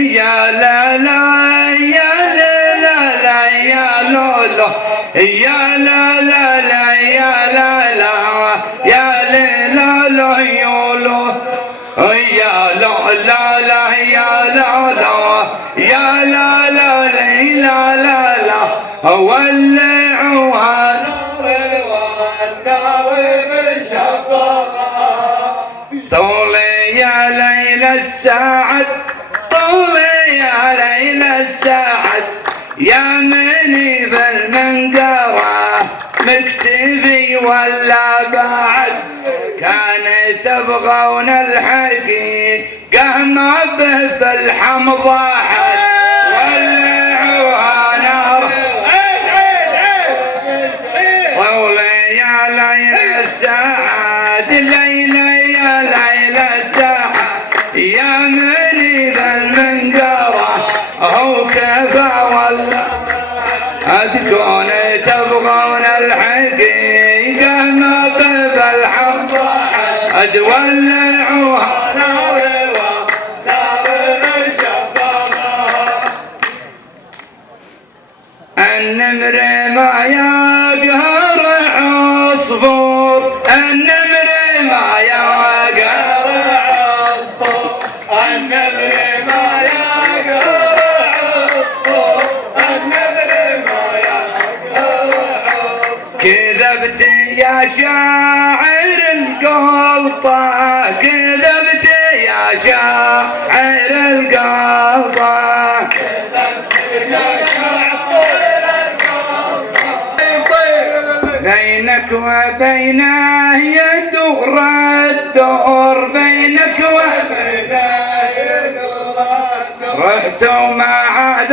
يا لا لا يا لا لا لا يا لولو يا لا لا لا يا لا لا يا لا لا يولو يا لا لا لا يا لا لا يا لا لا لا لا لا ولعوها نار والنار بالشفاعة طولي يا ليل الساعد طولي يا ليل الساعد يا مني بالمنقرة مكتفي ولا بعد كان تبغون الحقيقة ما به في الحمض أحد ولعوها نار طولي يا ليل الساعد ليلى يا ليل الساعد يا مني بالمنقرة هو كفى ولا تكون تبغون الحقيقة ما به الحمد ولعوها نار شبابها النمر ما يقهر عصفور النمر ما يقهر عصفور النمر ما يقهر عصفور النمر ما يقهر عصفور كذبت يا شاعر القلطة كذبت يا شاعر القلطة كذبت يا شاعر القلطة بينك وبينه يدور الدور بينك وبينه يدور الدور رحت وما عاد